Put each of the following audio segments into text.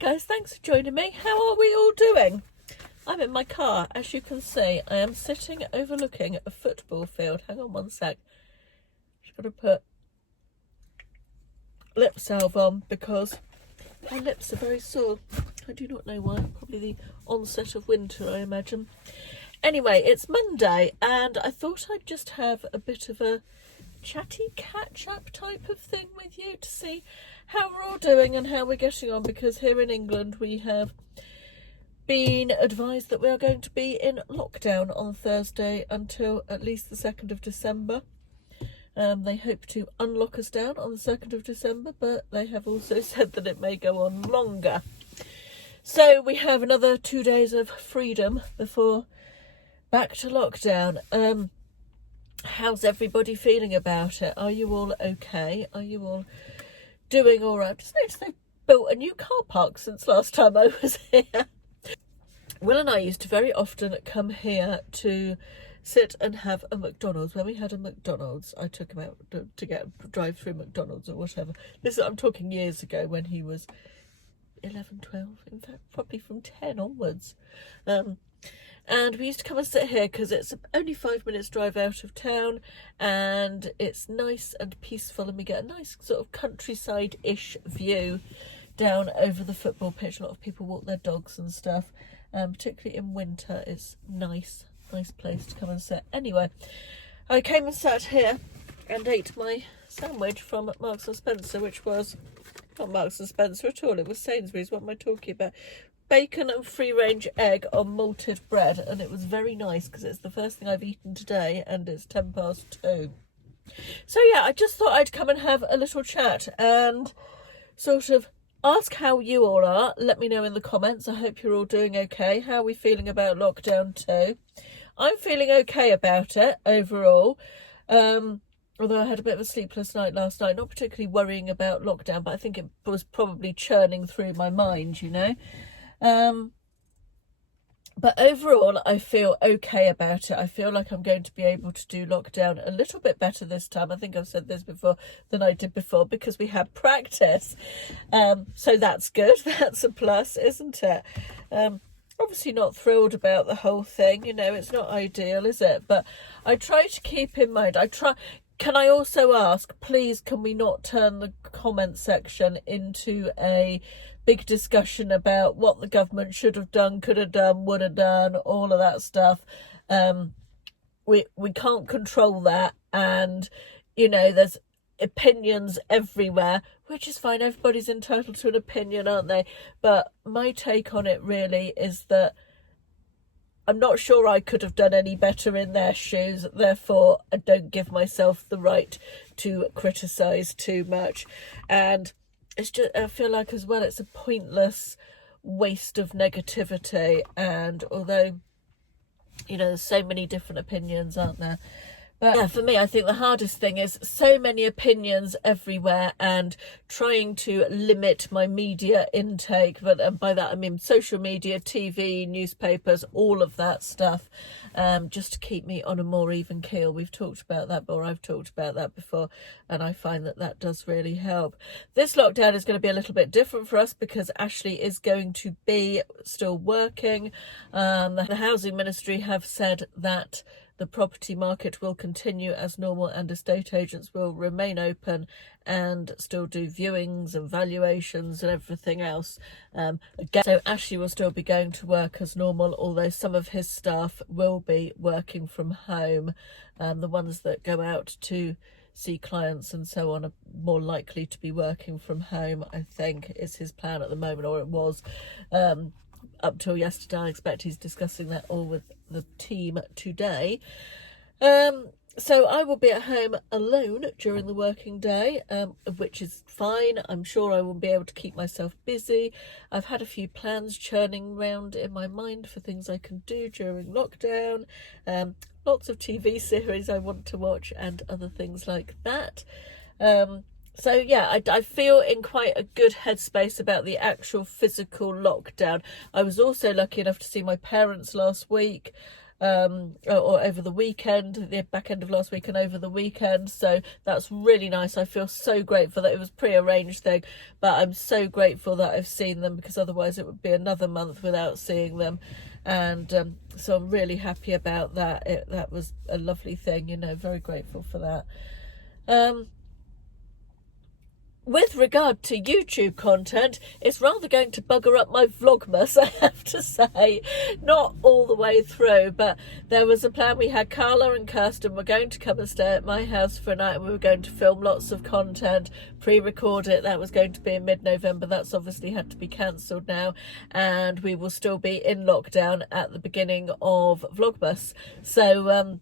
guys, thanks for joining me. How are we all doing? I'm in my car. As you can see, I am sitting overlooking a football field. Hang on one sec. Just got to put lip salve on because my lips are very sore. I do not know why. Probably the onset of winter, I imagine. Anyway, it's Monday and I thought I'd just have a bit of a chatty catch-up type of thing with you to see how we're all doing and how we're getting on, because here in England we have been advised that we are going to be in lockdown on Thursday until at least the 2nd of December. They hope to unlock us down on the 2nd of December, but they have also said that it may go on longer. So we have another 2 days of freedom before back to lockdown. How's everybody feeling about it? Are you all okay? Are you all doing all right? Just noticed they've built a new car park since last time I was here. Will and I used to very often come here to sit and have a McDonald's. When we had a McDonald's, I took him out to drive through McDonald's or whatever. I'm talking years ago when he was 11, 12, in fact probably from 10 onwards. And we used to come and sit here because it's only 5 minutes drive out of town and it's nice and peaceful, and we get a nice sort of countryside-ish view down over the football pitch. A lot of people walk their dogs and stuff, particularly in winter. It's nice place to come and sit. Anyway, I came and sat here and ate my sandwich from Marks and Spencer, which was not Marks and Spencer at all, it was Sainsbury's. What am I talking about? Bacon and free-range egg on malted bread, and it was very nice because it's the first thing I've eaten today and it's 2:10. So yeah, I just thought I'd come and have a little chat and sort of ask how you all are. Let me know in the comments. I hope you're all doing okay. How are we feeling about lockdown too? I'm feeling okay about it overall. Although I had a bit of a sleepless night last night, not particularly worrying about lockdown, but I think it was probably churning through my mind, you know. But overall I feel okay about it. I feel like I'm going to be able to do lockdown a little bit better this time. I think I've said this before than I did before because we had practice. So that's good. That's a plus, isn't it? Obviously not thrilled about the whole thing, you know, it's not ideal, is it? But I try to keep in mind, can I also ask, please, can we not turn the comment section into a big discussion about what the government should have done, could have done, would have done, all of that stuff? We can't control that, and you know, there's opinions everywhere, which is fine. Everybody's entitled to an opinion, aren't they? But my take on it really is that I'm not sure I could have done any better in their shoes, therefore I don't give myself the right to criticise too much. And it's just, I feel like as well it's a pointless waste of negativity, and although, you know, there's so many different opinions, aren't there? But yeah, for me, I think the hardest thing is so many opinions everywhere and trying to limit my media intake. But by that, I mean social media, TV, newspapers, all of that stuff, just to keep me on a more even keel. We've talked about that, or I've talked about that before, and I find that that does really help. This lockdown is going to be a little bit different for us because Ashley is going to be still working. The Housing Ministry have said that the property market will continue as normal and estate agents will remain open and still do viewings and valuations and everything else. Again, so Ashley will still be going to work as normal, although some of his staff will be working from home. The ones that go out to see clients and so on are more likely to be working from home, I think, is his plan at the moment, or it was. Up till yesterday. I expect he's discussing that all with the team today. So I will be at home alone during the working day, which is fine. I'm sure I will be able to keep myself busy. I've had a few plans churning around in my mind for things I can do during lockdown. Lots of TV series I want to watch and other things like that. So yeah, I feel in quite a good headspace about the actual physical lockdown. I was also lucky enough to see my parents last week. or over the weekend, the back end of last week and over the weekend. So that's really nice. I feel so grateful that it was pre-arranged thing, but I'm so grateful that I've seen them, because otherwise it would be another month without seeing them. And so I'm really happy about that. That was a lovely thing, you know, very grateful for that. With regard to YouTube content, it's rather going to bugger up my Vlogmas, I have to say. Not all the way through, but there was a plan. We had Carla and Kirsten were going to come and stay at my house for a night, and we were going to film lots of content, pre-record it. That was going to be in mid-November. That's obviously had to be cancelled now, and we will still be in lockdown at the beginning of Vlogmas. So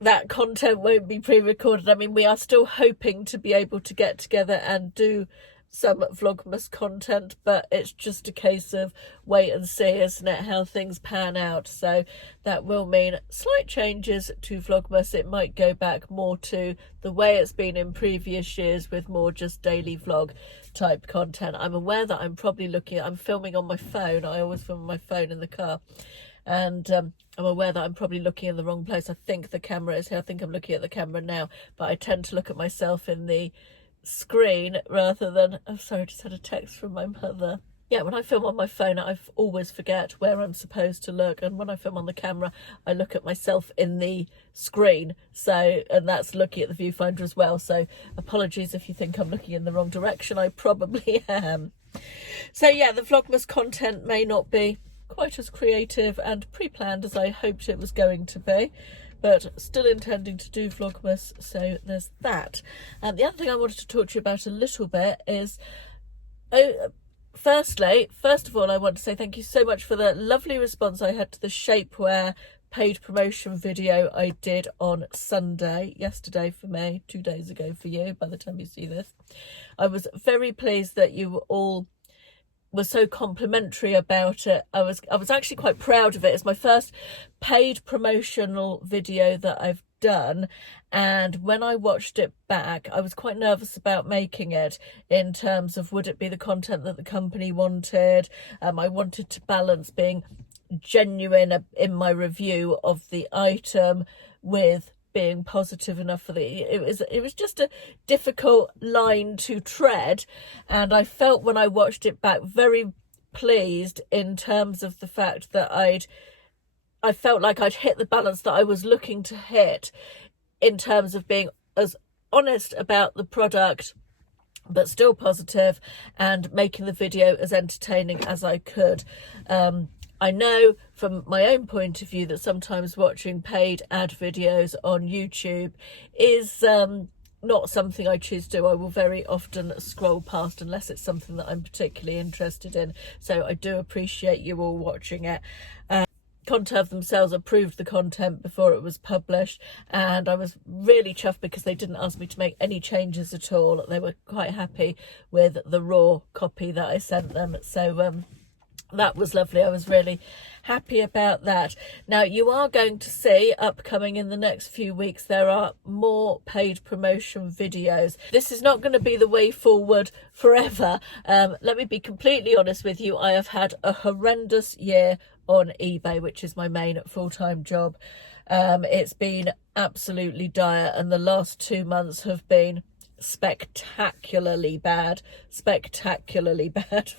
that content won't be pre-recorded. I mean, we are still hoping to be able to get together and do some Vlogmas content, but it's just a case of wait and see, isn't it, how things pan out. So that will mean slight changes to Vlogmas. It might go back more to the way it's been in previous years, with more just daily vlog type content. I'm aware that I'm filming on my phone. I always film on my phone in the car. And I'm aware that I'm probably looking in the wrong place. I think the camera is here. I think I'm looking at the camera now, but I tend to look at myself in the screen rather than... Oh, sorry, I just had a text from my mother. Yeah, when I film on my phone, I always forget where I'm supposed to look. And when I film on the camera, I look at myself in the screen. So, and that's looking at the viewfinder as well. So apologies if you think I'm looking in the wrong direction. I probably am. So yeah, the Vlogmas content may not be quite as creative and pre-planned as I hoped it was going to be, but still intending to do Vlogmas, so there's that. And the other thing I wanted to talk to you about a little bit is, first of all, I want to say thank you so much for the lovely response I had to the shapewear paid promotion video I did on Sunday, yesterday for me, 2 days ago for you by the time you see this. I was very pleased that you all was so complimentary about it. I was actually quite proud of it. It's my first paid promotional video that I've done, and when I watched it back, I was quite nervous about making it, in terms of would it be the content that the company wanted. I wanted to balance being genuine in my review of the item with being positive enough for it was just a difficult line to tread, and I felt when I watched it back very pleased in terms of the fact that I felt like I'd hit the balance that I was looking to hit, in terms of being as honest about the product but still positive, and making the video as entertaining as I could. I know from my own point of view that sometimes watching paid ad videos on YouTube is not something I choose to do. I will very often scroll past unless it's something that I'm particularly interested in. So I do appreciate you all watching it. Conterv themselves approved the content before it was published, and I was really chuffed because they didn't ask me to make any changes at all. They were quite happy with the raw copy that I sent them. So that was lovely. I was really happy about that. Now, you are going to see upcoming in the next few weeks, there are more paid promotion videos. This is not going to be the way forward forever. Let me be completely honest with you. I have had a horrendous year on eBay, which is my main full-time job. It's been absolutely dire, and the last 2 months have been spectacularly bad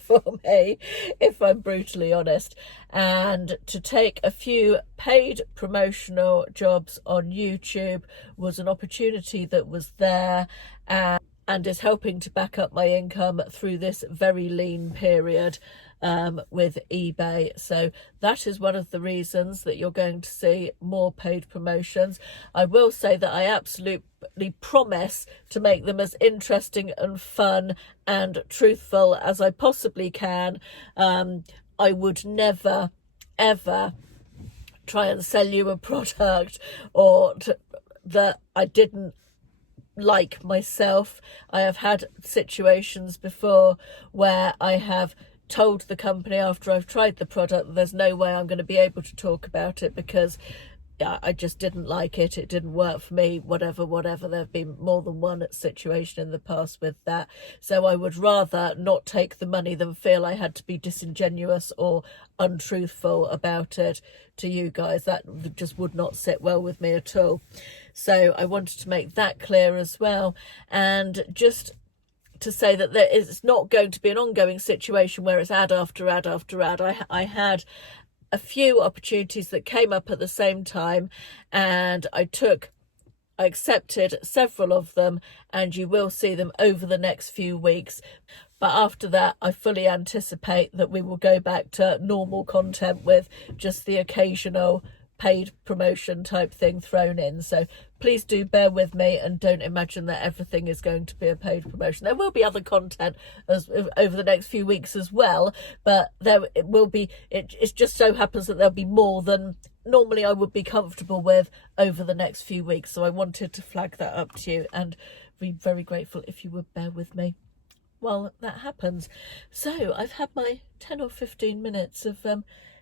for me, if I'm brutally honest. And to take a few paid promotional jobs on YouTube was an opportunity that was there, and is helping to back up my income through this very lean period with eBay. So that is one of the reasons that you're going to see more paid promotions. I will say that I absolutely promise to make them as interesting and fun and truthful as I possibly can. I would never ever try and sell you a product or that I didn't like myself. I have had situations before where I have told the company after I've tried the product that there's no way I'm going to be able to talk about it because yeah, I just didn't like it. It didn't work for me, whatever. There have been more than one situation in the past with that. So I would rather not take the money than feel I had to be disingenuous or untruthful about it to you guys. That just would not sit well with me at all. So I wanted to make that clear as well. And just to say that it's not going to be an ongoing situation where it's ad after ad after ad. I had a few opportunities that came up at the same time, and I accepted several of them, and you will see them over the next few weeks. But after that, I fully anticipate that we will go back to normal content with just the occasional paid promotion type thing thrown in. So please do bear with me and don't imagine that everything is going to be a paid promotion. There will be other content over the next few weeks as well, but it just so happens that there'll be more than normally I would be comfortable with over the next few weeks. So I wanted to flag that up to you and be very grateful if you would bear with me while that happens. So I've had my 10 or 15 minutes of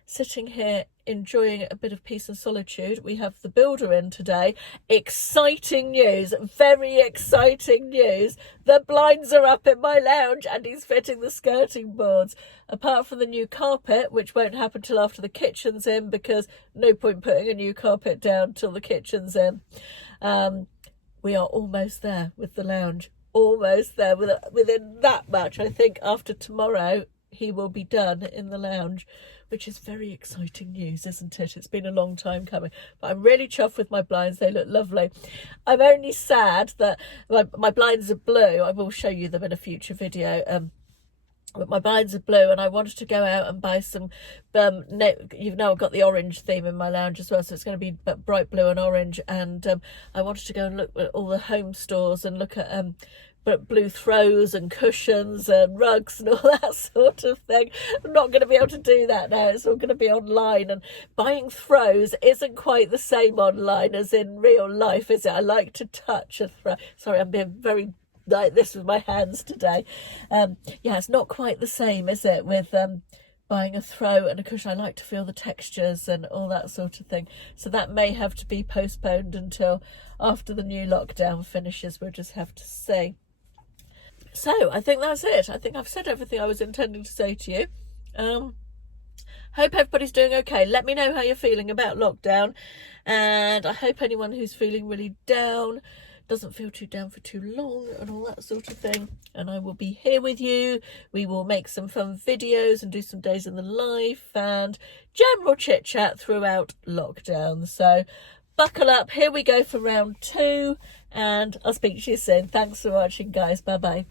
sitting here enjoying a bit of peace and solitude. We have the builder in today. Exciting news, very exciting news. The blinds are up in my lounge and he's fitting the skirting boards. Apart from the new carpet, which won't happen till after the kitchen's in, because no point putting a new carpet down till the kitchen's in. We are almost there with the lounge. Almost there. Within that much, I think after tomorrow he will be done in the lounge, which is very exciting news, isn't it? It's been a long time coming, but I'm really chuffed with my blinds. They look lovely. I'm only sad that my blinds are blue. I will show you them in a future video. But my blinds are blue, and I wanted to go out and buy some, you've now got the orange theme in my lounge as well, so it's going to be bright blue and orange, and I wanted to go and look at all the home stores and look at blue throws and cushions and rugs and all that sort of thing. I'm not going to be able to do that now. It's all going to be online, and buying throws isn't quite the same online as in real life, is it? I like to touch a throw. Sorry, I'm being very like this with my hands today. Yeah, it's not quite the same, is it, with buying a throw and a cushion. I like to feel the textures and all that sort of thing. So that may have to be postponed until after the new lockdown finishes. We'll just have to see. So I think that's it. I think I've said everything I was intending to say to you. Hope everybody's doing okay. Let me know how you're feeling about lockdown, and I hope anyone who's feeling really down doesn't feel too down for too long and all that sort of thing. And I will be here with you. We will make some fun videos and do some days in the life and general chit chat throughout lockdown. So buckle up. Here we go for round 2, and I'll speak to you soon. Thanks for watching, guys. Bye bye.